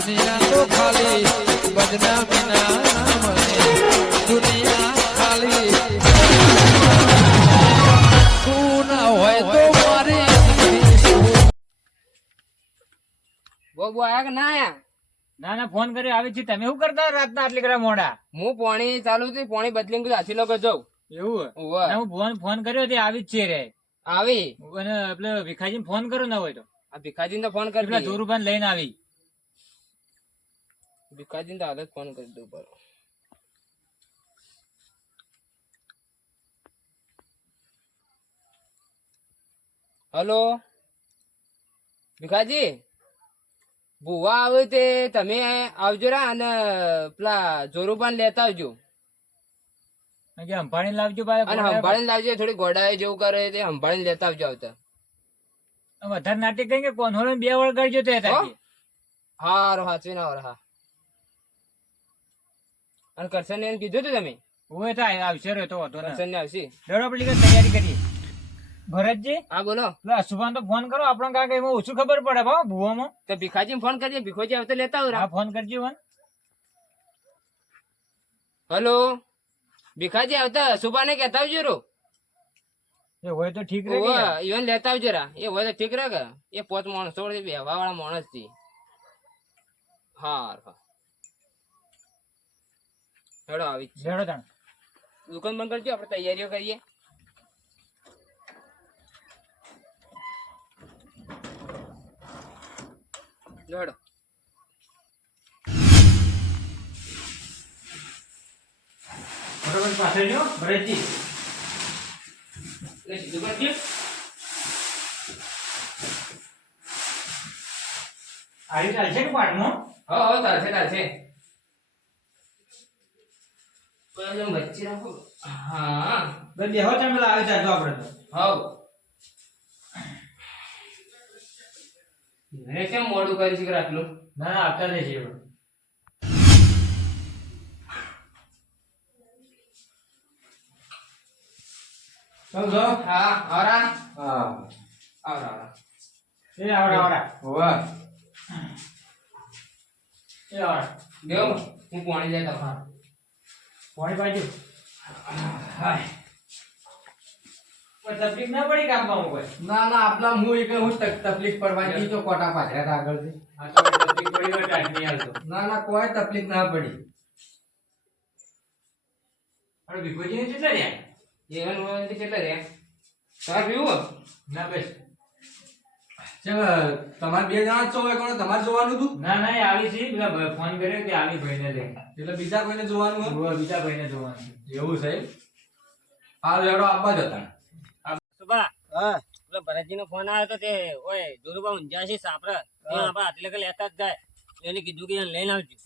દુનિયા તો ખાલી બદનામીના નામને દુનિયા ખાલી તું ના હોય તો મારી બોબો આયા કે ના આયા? ના ના ફોન કર્યો આવી છે. તમે શું કરતા રાતના આટલી કરા મોડા? હું પાણી ચાલુ હતી, પાણી બદલીને કીધું હાથી લોકો જઉં. એવું ઉવ્વ. ના, હું ફોન કર્યો તે આવી જ છે રે. આવી અને પેલો ભીખાજી ફોન કરો ના હોય તો આ ભીખાજીને તો ફોન પેલા કરી ધોરુભાઈ લઈને આવી. ભીખાજીને તો હાલ જ ફોન કરી દઉં બરો. હલો ભીખાજી, ભુવા આવે તે તમે આવજો રા અને પેલા જોરુબાન લેતા આવજો કે સંભાળીને લાવજો ભાઈ. અને સંભાળીને લાવજો. થોડી ગોડાએ જેવું કરે તે સંભાળીને લેતા આવજો આવતા. વધારે નાટક કઈ કે કોન્હોળે 2 વળગાડજો તે તાકી. હારું હાચવી ના હા. અને કરશન ને કીધું તું તમે? ઓય થાય આવશે રે તો વાંધો ના. કરશન ને આવશે. ડરો આપણી કે તૈયારી કરી. ભરતજી, હા બોલો. પેલા અશુભાન તો ફોન કરો. આપણને કાંઈ એમાં ઓછું ખબર પડે ભાવ ભૂવામાં. તો ભીખાજી ફોન કરજે. ભીખોજી આવતા લેતા આવ. હા ફોન કરજો વન. હલો ભીખાજી આવતા સુભાને કહેતા આવજો રો. એ હોય તો ઠીક રહે. ઈવન લેતા આવજો રા. એ હોય તો ઠીક રહે કે એ 5 માણસ થોડી બેહવા વાળા માણસ થી. હા હેડો આવી લેડો તાણ. દુકાન બંધ કરજો, આપણે તૈયારીઓ કરીએ. લેડો બરોબર પાછળ જો ભરતજી. લે સીધું કરજો. આવી ચાલશે કે પાટમાં? હા ચાલશે. વચ્ચે રાખો. હા બેહો તમે પેલા આવી ચાલજો આપણે તો. હાવ મને કેમ મોડું કરી છે આટલું? ના ના આપતા જશે એવું. સમજો. હા આવરા હા આવરા. એ આવડા વાહ એ આવડા દેવ હું પાણી લેતા હા. પાણી પાજો. હાય કોઈ તકલીફ ના પડી કામમાં કોઈ? ના ના આપલા હું એક હું તકલીફ પડવાની તો કોટા પાછળ આગળથી આ તો તકલીફ પડી હોય ટાઈમ નહીં આવતો. ના ના કોઈ તકલીફ ના પડી. અરે ભીખોજી ને કેટલા રહ્યા? જીવન હોય કેટલા રે? તાર પીવું? ના બસ. તમારે 2 જણા જ છો હોય કોણ તમારે જોવાનું હતું? ના ના એ આવી છે. પેલા ભાઈ ફોન કર્યો કે આવી ભાઈને લે. એટલે બીજા કોઈને જોવાનું હતું? બીજા ભાઈને જોવાનું છે. એવું છે. આ લેડો આપવા જતા. સુબા હા પેલો ભરતજીનો ફોન આવ્યો તો તે ઓય જોરુબા ઊંઝા છે સાપરા તે આપા આટલે કે લેતા જ જાય. એને કીધું કે એને લઈને આવજો.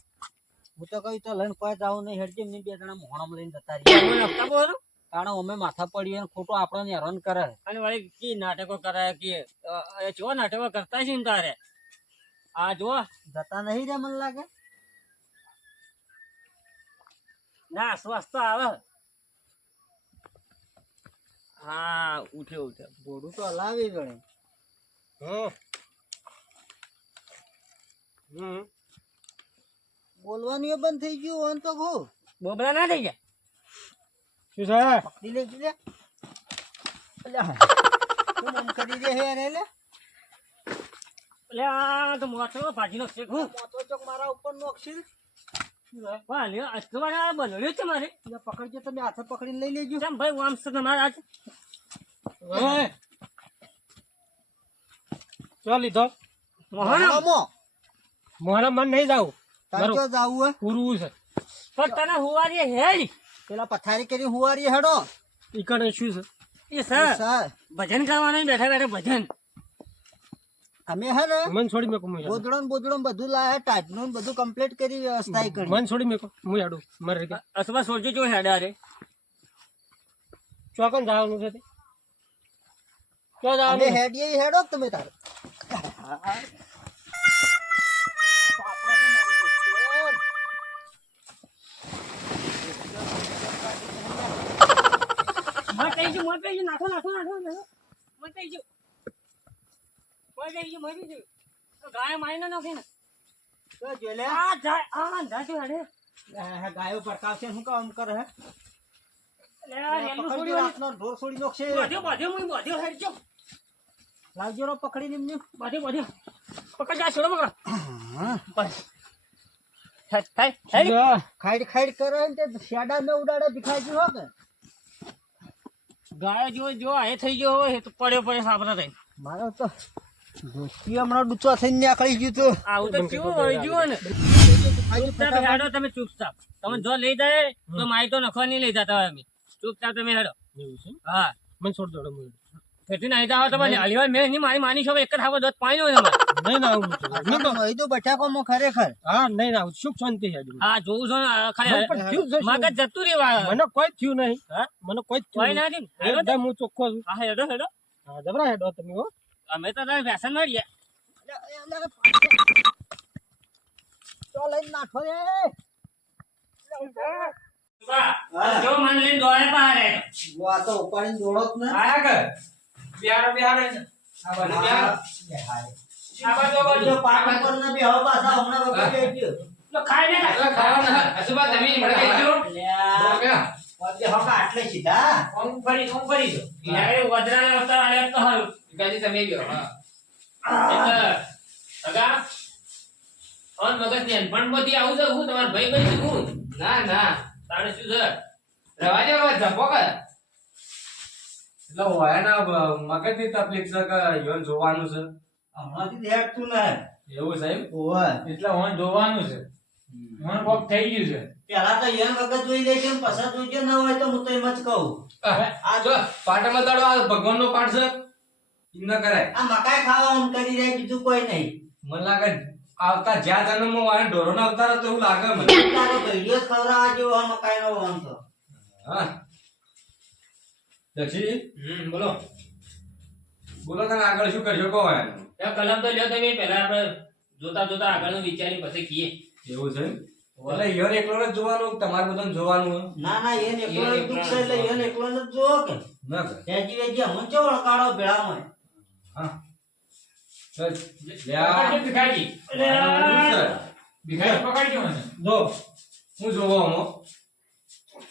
હું તો કઈ તો લઈને કોઈ જાવ નહીં હેડજે એમની 2 જણા મોહણમ લઈને જતા રહી. મને હપ્તા બોલો કારણ અમે માથા પડીએ ને ખોટો આપણને હેરાન કરે. અને વળી કી નાટકો કરાય કે જો નાટકો કરતા છે ને તારે આ જો જતા નહીં રે મને લાગે. ના સ્વસ્થ આવે. હા ઉઠ્યો ઘોડું તો હલાવી ગણે. બોલવાનું એ બંધ થઈ ગયું હોય તો કહું બોબડા ના થઈ ગયા. શું છે? પકડી લેજો લે. અલ્યા તું મમ કરી દે હે રે લે. એટલે આ તો મોટો ભાજીનો શેક હું મોટો ચોક મારા ઉપર નોખશી. વાહ લ્યો અસ્તવાળા આ બનડ્યો છે મારે. પકડજો તમે હાથે પકડીને લઈ લેજો. કેમ ભાઈ આમ છે તમારે આજ ચો લીધો. મોહરા મન નહીં જાવ. તારે જાવું હે પૂરું છે. પણ તને હુવારી હેડ પેલા પથારી કરી હુવારી હેડો. ઈકડે શું છે? એ સર સર ભજન કરવાનું બેઠા બેઠા ભજન. અમે હે ને મન છોડી મેકો હું બોદડો બોદડો બધું લાયા ટાઈટ નું બધું કમ્પ્લીટ કરી વ્યવસ્થા કરી. મન છોડી મેકો હું યાડું મારે કે અસવા સોલજો જો હેડા રે ચોકન જવાનું છે તે ક્યાં અમે જવાનું? હેડીએ હેડો કે તમે તારે નાખો નાખો નાખો મત ગાય મારી ના નાખે ને તો જો લે આ જાય આ જાજો હેડે આ ગાયો પરકાવશે શું કામ કરે હે લે આ રેલું પકડજો છોડી આપનો ઢોર છોડી નોખશે બધ્યો હેડજો લાવજો રો પકડી નિમની બધ્યો પકડ જા છોડો પકડ હા બસ હેડ હેડ ખાઈડ ખાઈડ કરે ને તે શેડા મે ઉડાડે દેખાય હો કે ગાય જો એ થઈ ગયો હોય તો પડ્યો સાપરા થઈ મારો તો દોસ્તી હમણાં ડૂચો થઈને નીકળી ગયું તો આવું તો કેવું હોય જુઓ ને ચૂપચાપ હેડો તમે ચૂપચાપ તમે જો લઈ જાય તો માઈ તો નખવા નહીં લઈ જતા હોય અમે ચૂપચાપ તમે હેડો હા મને છોડ દો ખેતી નહીં જાવ તમે હાલીવાર મેં નહીં મારી માની છો એક જ ખાવા દોત પાણી હોય તમારે નહીં ના આવું અહીં તો બટાકોમાં ખરેખર હા નહીં ના આવું સુખ શાંતિ છે હા જોઉં છું ને, ખાલી મગજ જતું રેવા મને કોઈ થયું નહીં હા? મને કોઈ કોઈ થયું ના નહીં. થયું? હેડો તો. એકદમ હું ચોખ્ખો છું હા હેડો હેડો હા જબરા હેડો તમે હો અમે તો તમે વ્યસન મારીએ તો લઈને નાખો રે જો મને લઈને દોડે પારે આ તો ઉપાડીને દોડો જ ને આયા કર બિહાર ને આ બધું બિહાર આ બાજુ જો પાક ઉપર ને બી હવે પાછા હમણાં વગર બેઠ્યો તો ખાઈ ને એટલે ખાવાના અસુબા તમે મને કહી દો લ્યા પછી હવે આટલે સીધા કોમ ફરી જો યાર વજરાને વસ્તા આલે તો હારું ગાજી તમે ગયો હા એટલે અગા ઓન મગજ ને પણ બધી આવું છે હું તમાર ભાઈ બની છું ના ના તાણે શું છે રવા દે હવે જપો કર એટલે હોય ના મગજની તકલીફ છે કે યોન જોવાનું છે હમણાંથી દેખતું ને એવું સાહેબ ઓય એટલે હું જોવાનું છે મને કોક થઈ ગયું છે પેલા તો યન વગર જોઈ દે છે ને પછી જોઈજો ન હોય તો હું તો એમ જ કહું આ જો પાટામાં દાડો આ ભગવાનનો પાઠ છે એમ ન કરાય આ મકાઈ ખાવા આમ કરી જાય બીજું કોઈ નહીં મને લાગે આવતા જ્યાં જન્મમાં વાળા ઢોરોનો અવતાર હતો એવું લાગે મને તારો ભૈયો જ ખવડાવવા જેવો આ મકાઈનો વણ તો હા દક્ષી બોલો બોલો તમે આગળ શું કરશો કહો એમ એ કલમ તો લ્યો તમે પહેલા આપણે જોતા જોતા આગળનું વિચારી પછી કીએ એવું છે એટલે ઈયોન એકલો જ જોવાનું તમારે બધાને જોવાનું ના ના એને એકલો જ દુઃખ છે એટલે એને એકલો જ જોવો કે ના કરે ત્યાંજી વેજી હું ચો વળકાડો ભેળામાં હા પકડજો ભિખારી ભિખારી પકડજો મને જો હું જોવો હમો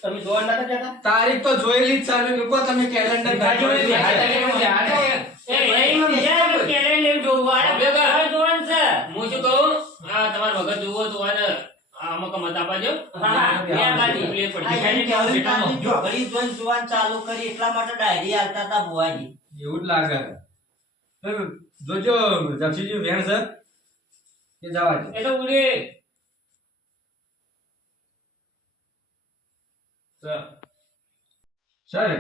તમે જોવા નતા જતા તારીખ તો જોયેલી જ ચાલુ મૂકો તમે કેલેન્ડર કાઢો એ ભાઈ મને કેલે લે જોવા ભેગા જોવાનું છે હું શું કહું આ તમાર વગર જોવો તો આને આમાં મત આપજો હા બે બાજુ પ્લે પડી ઘડી જોઈને જોવાનું ચાલુ કરી એટલા માટે ડાયરી આલતા હતા બુવાજી એવું જ લાગે જોજો જક્ષીજી વેણ છે કે જવા દે એ તો ઉડે સર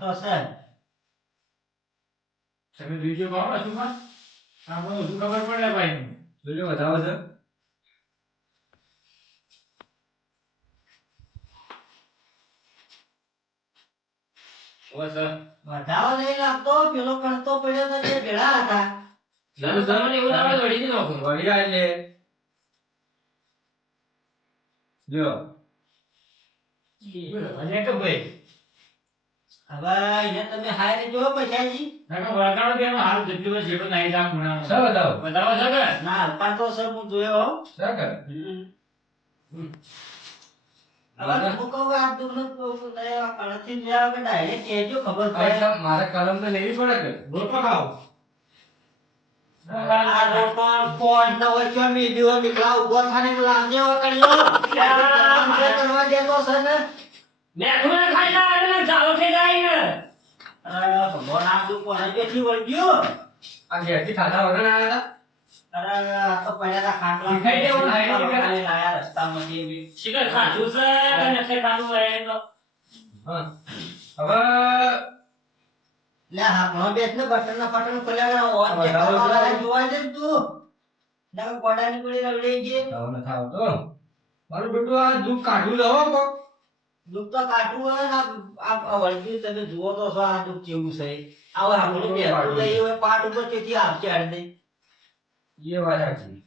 તો સર તમે બીજું કહો ને શું આપણે શું ખબર પડે ભાઈ જોજો વધાવો છે ઓ સર વધાવો નહીં લાગતો પેલો કણતો પડ્યો તો જે ભેળા હતા સર તમને એવું લાગે વળી જ નાખું વળી આલે જો અને કે ભાઈ હવે એને તમે હારે જો પૈસાજી ના વળગાડો કે હાલ જેટલું હોય જેટલું નહીં જામ ગુણા સર વધાવો બતાવો છો કે ના અલ્પા તો સર હું જોયો હો સર કર હવે હું કહું આ દુઃખનું કણથી જ જાવ કે ડાયરેક્ટ કહેજો ખબર પડે મારે કલમ તો લેવી પડે કે રોટલો ખાઓ આ રોટો પોઈન્ટ ન હોય કે મીડિયો નીકળા ઉભો થાને લાંજે વકડ્યો કરવા દેતો છે ને મેઘુને ખાઈ ના ચાલો થઈ જાય ને અરે ભગવાન આ દુઃખ કોને બેઠી વળગ્યો આ ઘેરથી ખાધા વગર આવ્યા હતા અરે આ તો પડ્યા ખાટલા ખાઈ દેવાનું, ખાઈ દેવાનું. લાયા રસ્તામાંથી બી શિખર ખાધું છે કે નથી ખાધું હોય તો હા હવે લે હા ભણો બેસ ને બટન ના ફટન ખોલ્યા ગયા ઓન કે જોવા દે તું ના ગોડાની ગોળી રવડી ગઈ હવે ન થાવ તો મારું બેટું આ દુઃખ કાઢવું દો કો દુઃખ તો કાઢવું હોય ને આ વળગ્યું તમે જુઓ તો છો આ દુઃખ કેવું છે આવો આપણું બેઠું લઈ હોય પાટ ઉપર તેથી આપશે અડધે એ વાત સાચી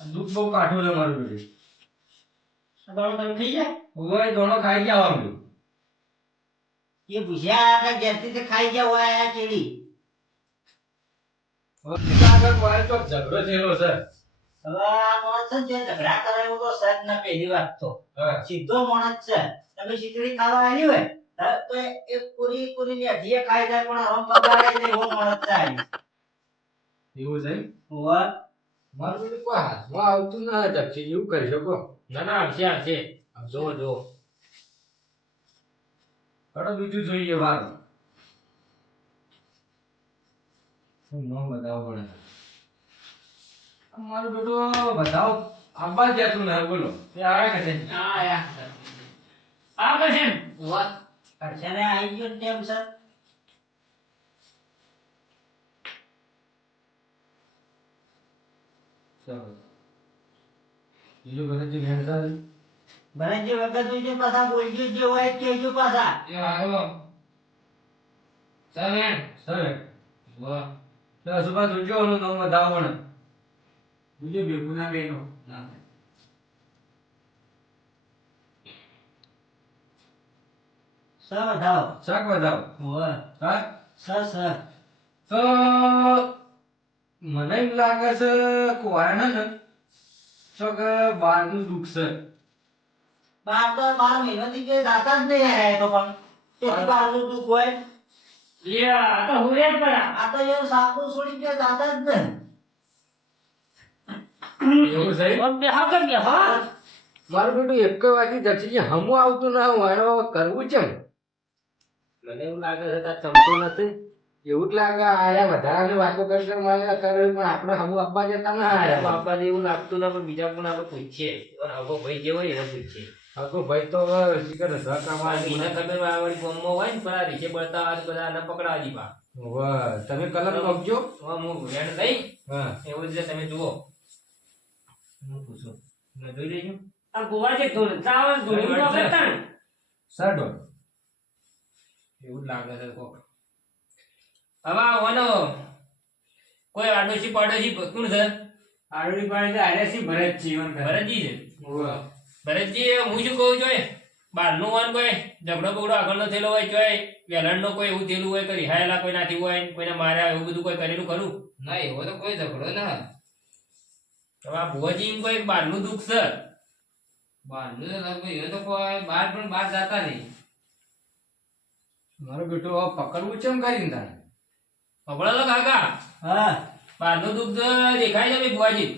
આ દુઃખ બહુ કાઢવું છે મારું બેટું સદાળો તમે થઈ જાય ઓય દોણો ખાઈ ગયા આવું એ ભૂસ્યા ઘેરથી તે ખાઈ ગયા હોય આ ચીડી આગળ મારે તો ઝઘડો થયેલો છે. હવે આ માણસ છે ને જે ઝઘડા કરે એવું તો સહેજ ના પહેલી વાત તો હા. સીધો માણસ છે. તમે ખીચડી ખાવા આવી હોય તો એ પૂરી લેઢીએ ખાઈ જાય પણ આમ બગાડે નહીં એવો માણસ છે આ. એવું છે? હોવે. મારું બધું કોઈ હાથમાં આવતું ના જગજી, એવું કરી શકો. ના ના આવશે આવશે જો જો કડો બીજું જોઈએ વાર. શું નામ બતાવવું પડે? મારું બેટું બતાવો આંબા જ જતું ને બોલો એ આવે કે છે? હા આયા આ કરશે હોવે. કરશને આવી ગયો ને ટેમ સર. ચાલો બીજું બધું જે ઘેરતા છે? ભરતજી વખત બીજું પાછા બોલજો જે હોય તે કહેજો પાછા. એ આવ્યો ચાલે સર વાહ તો સુબહ જોજો નો નામ બતાવો ને બીજું ભેગું ના બેનો ના સર બતાવો. શાક બતાવો. હોવે. હા સર તો મને એમ લાગે છે કોવાના ને તો કે બારનું દુઃખ છે. બાર તો 12 મહિનાથી કે દાતા જ નહીં આયા તો પણ તેથી બહારનું દુઃખ હોય. લે આ તો હુરે જ પડા આ તો એવું સાપનું છોડી કે દાતા જ નહીં. એવું છે? બે હા કર બે હા મારું બેટું એક વાગી જશે હમું આવતું ના હોય એનો કરવું છે મને એવું લાગે છે કે ચમતો નથી એવું જ લાગે આયા વધારાની વાતો કરી મને કરે પણ આપણે હમું આપવા જતા ના આયા બાપા એવું લાગતું ના પણ બીજા પણ આપણે પૂછીએ આવો ભાઈ જેવો એને પૂછીએ હકો ભાઈ તો શીખર સહકામાં મને ખબર આ વળી ગામમાં હોય ને પણ આ રીચે બળતા આ બધા આને પકડાવા દીપા વાહ તમે કલમ લખજો. હું વેણ લઈ હા એવું જ તમે જુઓ હું પૂછું મેં જોઈ લેજો આ ગોવા જે ચાવલ ધોળી તો કરતા ને સાડો એવું જ લાગે છે કોક હવે ઓનો કોઈ આડોશી પાડોશી કોણ છે આડોડી પાડે તો આર્યસી ભરત જીવન કરે. ભરતજી છે વાહ ભરતજી હું શું કહું છું બહારનું હોય કોઈ ઝઘડો બગડો આગળનો થયેલો હોય ચોય વેલણનો કોઈ એવું થયેલું હોય કે રિહાયેલા કોઈ નાથી હોય કોઈને માર્યા એવું બધું કોઈ કરેલું ખરું ના એવો તો કોઈ ઝઘડો ના હવે આ ભુવાજી એમ કોઈ બહારનું દુઃખ છે બહારનું તો લગભગ એ તો કોઈ બહાર પણ બહાર જતા નહીં. મારો બેટો પકડવું ચમ કરીને તારે પકડો તો કાકા હા બહારનું દુઃખ તો દેખાય છે ભુવાજી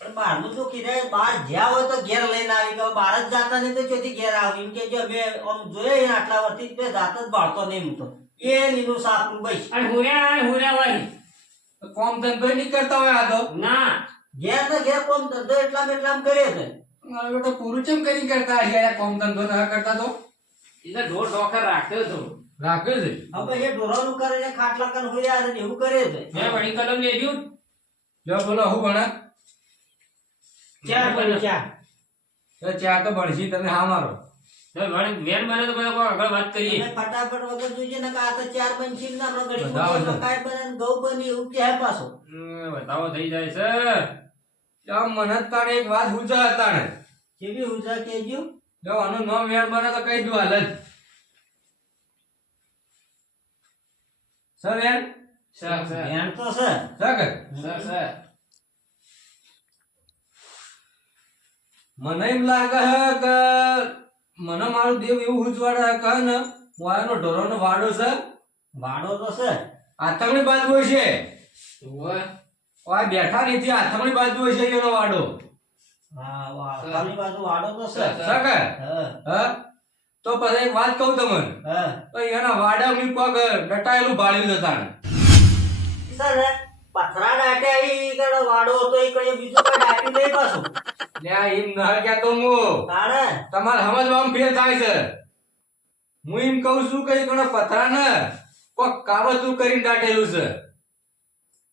પણ બહારનું તો કીધા બહાર જ્યાં હોય તો ઘેર લઈને આવી કે બહાર જ જાતા નહીં તો ચોથી ઘેર આવી એમ કે જો બે આમ જોઈએ ને આટલા વર્ષથી બે જાત જ બાળતો નહીં હું તો એ નીનું સાપનું બસ. અને હુર્યા વાળી કોમ ધંધો નહીં કરતા હોય આ તો ના ઘેર ને ઘેર કોમ ધંધો એટલામ કરે છે. મારો બેટો પૂરું ચમ કરી કરતા હશે કોમ ધંધો ના કરતા તો એટલે ઢોર ઢોકર રાખ્યો હતો રાખ્યો છે. હવે એ ઢોરાનું કરે ને ખાટલા કન હોયા છે ને એવું કરે છે. મેં વળી કલમ લેજો જો બોલો હું ભણે ચાર બની ચાર. તો ચાર તો ભણશી તમે હા મારો વેન બને તો બધા આગળ વાત કરીએ તમે ફટાફટ વગર જોઈએ ને કે આ તો ચાર બનશી ને આપણે ઘડી બતાવો છે. મકાઈ બને ને ઘઉં બને એવું કહે પાછો. બતાવો થઈ જાય છે આમ મને જ તાણે એક વાત પૂછા હતા ને કેવી હુજા કેજો. જો આનું નામ વેણ બને તો કહી દઉં હાલ જ સર વેણ ધ્યાન તો છે. સર સર મને એમ લાગે છે કે મને મારું દેવ એવું હુજવાડે કહે ને મોયાનો ઢોરોનો વાડો છે વાડો તો છે. આથમણી બાજુ છે ઓય બેઠા નથી આથમણી બાજુ છે એનો વાડો હા વાહ ખાલી બાજુ વાડો તો છે. સકે હા હા તો પછી એક વાત કહું તમને હા તો એના વાડા મી કોક ડટાયેલું ભાળ્યું હતા સર પથરા દાટે આવી કડો વાડો હતો એ કડે બીજું કઈ દાટ્યું નહીં પાછું. લ્યા એમ ન કહેતો હું તાણે તમારે સમજવામાં ફેર થાય છે હું એમ કહું છું કે કોણ પથરા ને કોક કાવતું કરીને દાટેલું છે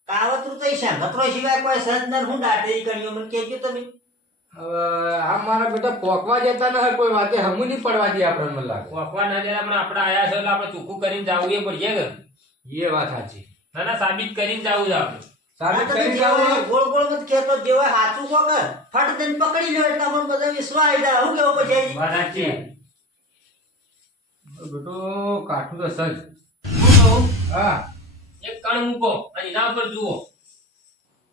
કાવતરું તો છે ગતરો સિવાય કોઈ સજ ન હું દાટે ઈ કણ્યો મને કહેજો તમે. હવે આ મારા બેટા પોકવા જતા ન હોય કોઈ વાતે હમું નહીં પડવા દે આપણને મને લાગે વખવા ના દે આપણે આયા છે એટલે આપણે ચોખ્ખું કરીને જાવું એ પડશે કે એ વાત સાચી ના ના સાબિત કરીને જાવું છે આપણે સાબિત આ તમે કરી જેવો જાઓ ગોળ ગોળ મત કહેતો જેવો હાચું કો કે ફટ દઈને પકડી લ્યો એટલે મને બધા વિશ્વાસ આવી જાય. હું કેવો પછી વાત સાચી બેટો કાઠું તો સજ હું કહું હા એક કણ મૂકો અને એના ઉપર જુઓ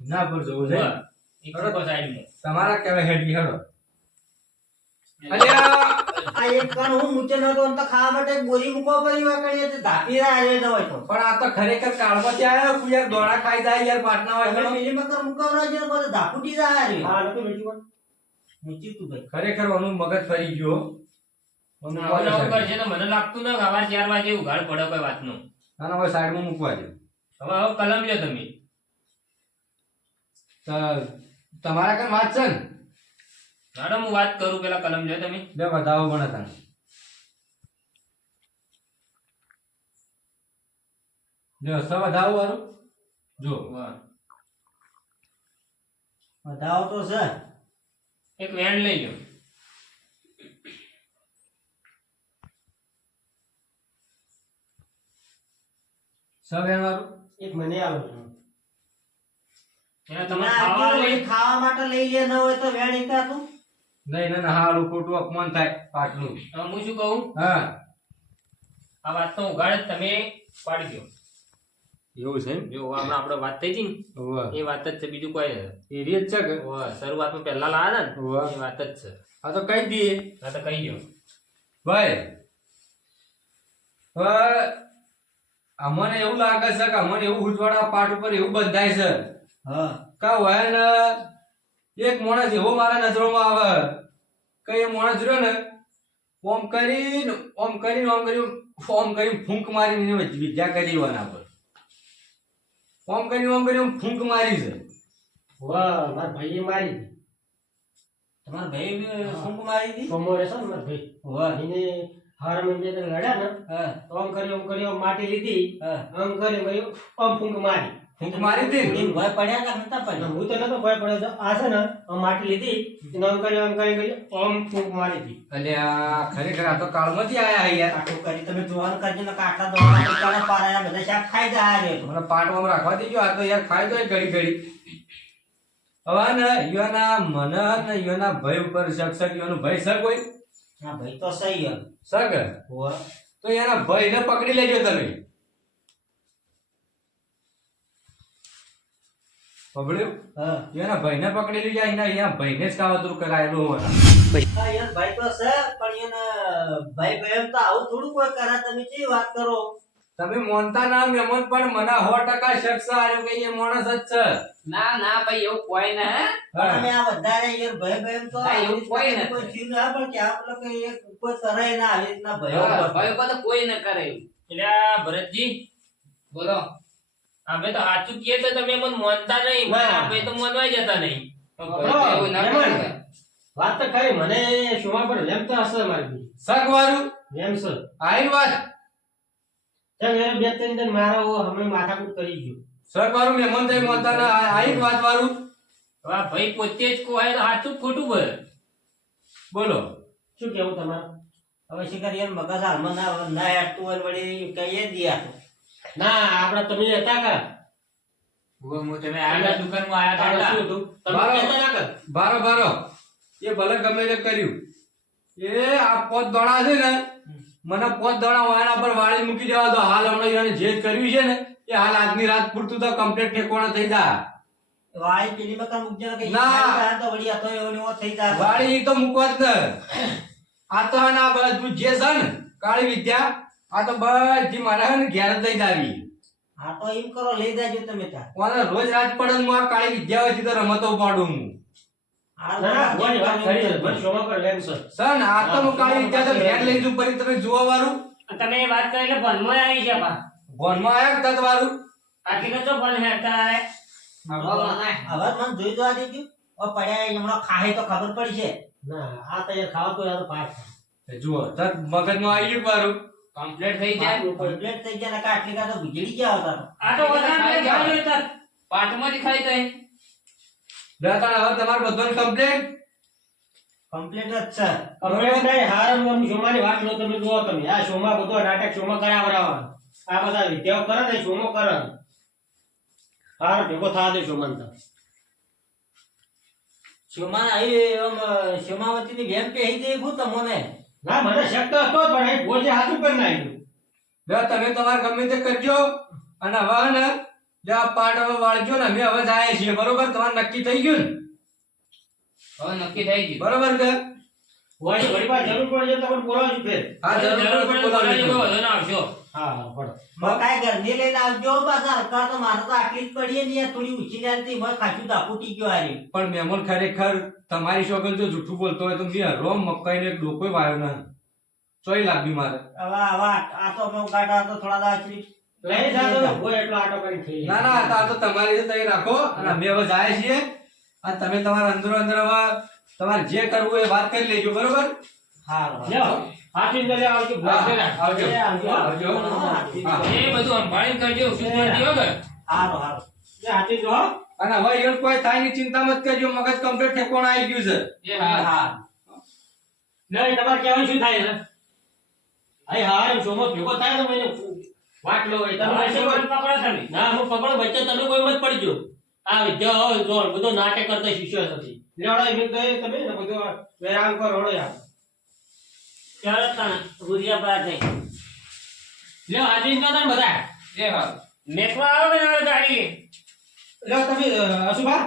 ના પર જવું છે બસ. એક મૂકો સાઈડમાં. તમારા કેવા હેડી હેડો અલ્યા આ એક કણ હું મૂચે નતો અને તો ખાવા માટે એક બોરી મૂકવા પડી વાકડીએ તો ધાપી રહ્યા ન હોય તો પણ આ તો ખરેખર કાળમાંથી આવ્યો કોઈ યાર દોડા ખાઈ જાય યાર પાટના તમે હોય પેલી મકર મુકાવરા છે બધું ધાપુટી જાય રે હા લોકો બીજું મૂચી તું ભાઈ ખરેખર ઓનું મગજ ફરી ગયો ઓનું આવું આવું કોણ કરશે તો મને લાગતું ન કે સવાર 4 વાગે ઉઘાડ પડે કોઈ વાતનું. ના ના હવે સાઈડમાં મૂકવા દે હવે કલમ લ્યો તમે. તો તમારા કન વાત છે ને હાલો હું વાત કરું પેલા કલમ લ્યો તમે. બે બતાવો પણ તને જો સબ બતાવો વાળું જો વાહ. બધાઓ તો છે એક વેણ લઈ લો. સબ એન વાળું એક મને આવો એના તમે ના, ખાવા આ લઈ ખાવા માટે લઈ લે ન હોય તો વેણી કાતું નહીં ના હારું ખોટું અપમાન થાય પાટનું હવે હું શું કહું હા આ વાતનો ઉઘાડ તમે પાડી દો. એવું છે જો હમણાં આપણે વાત થઈ હતી ઓવા ને એ વાત જ છે, બીજું કોઈ નથી. એ રીત છે કે ઓહ, શરૂઆતમાં પહેલા લાયા હતા ઓવા ને એ વાત જ છે. આ તો કહી દઈએ હા તો કહી દો. ભાઈ હવે અમને એવું લાગે છે કે અમને એવું ઉજવાડા પાટ ઉપર એવું બંધાય છે હા કા હોય ને એક માણસ એવો મારા નજરોમાં આવે કે એ માણસ રહ્યો ને ઓમ કરીને ફૂંક મારીને વિદ્યા કરી હોવાના પર ઓમ કરીને ફૂંક મારી છે વાહ મારા ભાઈએ મારી તમારા ભાઈ ફૂંક મારી હતી કમોરે છે ને મારા ભાઈ વાહ એને હાર મહિને લડ્યા ને હા તો આમ કરી આમ માટી લીધી હા આમ કરી ભાઈ આમ ફૂંક મારી ફૂંક મારી હતી ને એમ ભય પડ્યા કે નતા અને પડ્યા હું તો નતો ભય પડ્યો તો આ છે ને આમ માટી લીધી એને આમ કરી આમ ફૂંક મારી હતી એટલે આ ખરેખર આ તો કાળમાંથી આયા હે યાર આટલું કરી તમે જોવાનું કરજો ને કાટા દોડા ચાલે પારા બધા શાક ખાઈ જાય રે મને પાટમાં રાખવા દેજો આ તો યાર ખાઈ દો ઘડી ઘડી હવે ને યુવાના મને ને યુવાના ભય ઉપર શક યુવાનું ભય શક હોય હા ભાઈ તો સહી હે શક વાહ તો એના ભયને પકડી લેજો તમે પકડ્યું હા એના ભાઈને પકડી લીધા એના ભાઈને જ કાવતરું કરાયેલું હોવાના હા યાર ભાઈ તો છે પણ એને ભાઈ ભાઈ એમ તો આવું થોડું કોઈ કરે તમે કેવી વાત કરો તમે મોનતા ના મેમન પણ મને 100% શખ્સ આર્યો કે એ માણસ જ છે ના ના ભાઈ એવું કોઈ ના હે. હા. તમે આ બધા રે યાર ભાઈ ભાઈ એમ તો હા, એવું કોઈ નથી. કોઈ જીવ ના પણ કે આપ લોકો એક કોઈ કરે ના આવી રીતના ભાઈ તો કોઈ ન કરે એવું. એટલે આ ભરતજી બોલો. અમે તો સાચું કહીએ તો તમે મને માનતા નહીં. ના. આપણે તો માનવાય જતા નહીં. એવું ના કરે. વાત તો ખરી મને શોમાં પર લેમ તો હશે મારી ભાઈ શક વાળું લેમ છે આઈન વાત ચાલ એને બે ત્રણ દિન મારા હમણાં માથાકૂટ કરી ગયો શક વાળું મેમન થઈ મોનતા ના આઈન વાત વાળું હવે આ ભાઈ પોતે જ કહે તો સાચું જ ખોટું બોલે. બોલો શું કેવું તમારે હવે શિકાર યાર મગજ હાલમાં ના હેઠતું હોય ને વળી કહીએ જ દિયા ના આપડે તમે હતા કા તમે આયા દુકાનમાં તારે આયા શું હતું તમે મારો- કહેતા ના કર બારો બારો એ ભલે ગમે તે કર્યું એ આ પોત દોડા છે ને મને પોત દોડા વાયના પર વાળી મૂકી દેવા દો હાલ હમણાં એને જે કર્યું છે ને એ હાલ આજની રાત પૂરતું તો કમ્પ્લીટ ઠેકોણા થઈ જાય વાળી પેલી મકાન મૂકજો ને કે ના. ઈ ખાઈ તો વળી આ તો એવો ને એવો થઈ જાય વાળી તો મૂકવા જ ને આ તો હે ને આ બધું જે છે ને કાળી વિદ્યા આ તો બધી મારા હે ને ઘેર જ લઈ જાવી હા તો એમ કરો લઈ જાજો તમે ત્યાં કોને રોજ રાત પડે ને હું આ કાળી વિદ્યા હોય તો રમતો પાડું હું આ ના ના બોલી વાત કરી છે મને શોમાં પર લેમ છે સર આ તો હું કાળી વિદ્યા તો ઘેર લઈ જઉં પરી તમે જોવા વાળું તમે એ વાત કરી એટલે ભણમાં આવી છે બા. ભોનમાં આયા તત વાળું આટલી તો ભણ હેરતા આવે. હવે મને જોઈ જવા દેજો ઓ પડ્યા એમનો ખાહે તો ખબર પડી છે ના આ તો યાર ખાવા તો યાર પાક જુઓ તત મગજમાં આવી ગયું મારું કમ્પ્લીટ થઈ જાય. કમ્પ્લીટ થઈ ગયા ને કે આટલી કા તો ભીજડી ગયા હતા આ તો વધારે ખાઈ લો પાઠમાંથી ખાઈ જાય. દાતા હવે તમારું બધું કમ્પ્લીટ કમ્પ્લીટ જ છે કમ્પ્લેટ નહીં હાર હું શોમાની વાત લો તમે જુઓ તમે આ શોમાં બધો નાટક શોમાં કરાવરાવા આ બધા વિદ્યાઓ કરે ને શોમાં કરે હાર ભેગો થવા દે શોમાન તો શોમાં આવી આમ શોમાવતી ની વેમ પહેરી દે હું તમને ના મને શક તો હતો જ પણ એ બોલે હાથું કરી નાખ્યું બે તમે તમારે ગમે તે કરજો અને હવે હે ને જે આ પાટ હવે વાળજો ને અમે હવે જાય છીએ બરોબર તમારે નક્કી થઈ ગયું ને હવે નક્કી થઈ ગયું બરોબર કે હોય તો ઘડી વાર જરૂર પડે છે તમને બોલાવજો ફેર હા જરૂર જરૂર પડે પડે તો બોલાવજો, બોલાવજો. કોઈ વાંધો ના આવશો. હા હા પડો મકાઈ ઘરની લઈને આવજો પાછા હરકા તો મારે તો આટલી જ પડીએ ને યાર, થોડી ઊંચી ને આવતી મેં ખાસું દાપૂટી ગયો હારી. પણ મહેમાન ખરેખર તમારી શોગલ જો જૂઠું બોલતો હોય તો મેં રોમ મકાઈ ને ડોકોય વાયો ના ચોઈ લાગી મારે હવે આ તો અમે ઉગાડા તો થોડા દાચરી લઈ જાતો હોય એટલો આટો કરીને થઈ ના ના આ તો તમારી રીતે તઈ રાખો અને અમે હવે જાય છીએ અને તમે તમારા અંદરો અંદર હવે તમારે જે કરવું એ વાત કરી લેજો બરોબર હારું લ્યો હાથી ને લે આવજો હા, આવજો. આવજો. હા. એ બધું સંભાળીને કરજો, શું કરતી વગર. હારું હારું લે હાથી જો હો. અને હવે એવું કોઈ થાય ની ચિંતા મત કરજો મગજ કમ્પ્લીટ ઠેકોણ આવી ગયું છે એ હા. હા લે તમારે કહેવાનું શું થાય છે આય હાર શોમો ભેગો થાય તો મને વાટ લો હોય તમે તમારે શું શું કરો? પકડો તમે. ના હું પકડો વચ્ચે તમે કોઈ મત પડજો આ વિદ્યા હોય જો બધો નાટક કરતા શિષ્યો નથી લેવડો એમ તો એ તમે ને બધો વેરામ કરો રડો યાર ચાલો તાણ, ભુરિયા બહાર જઈ. લ્યો હાથી ન બધા એ હા. મેકવા આવો કે ના ગાડી? લ્યો તમે અશુભા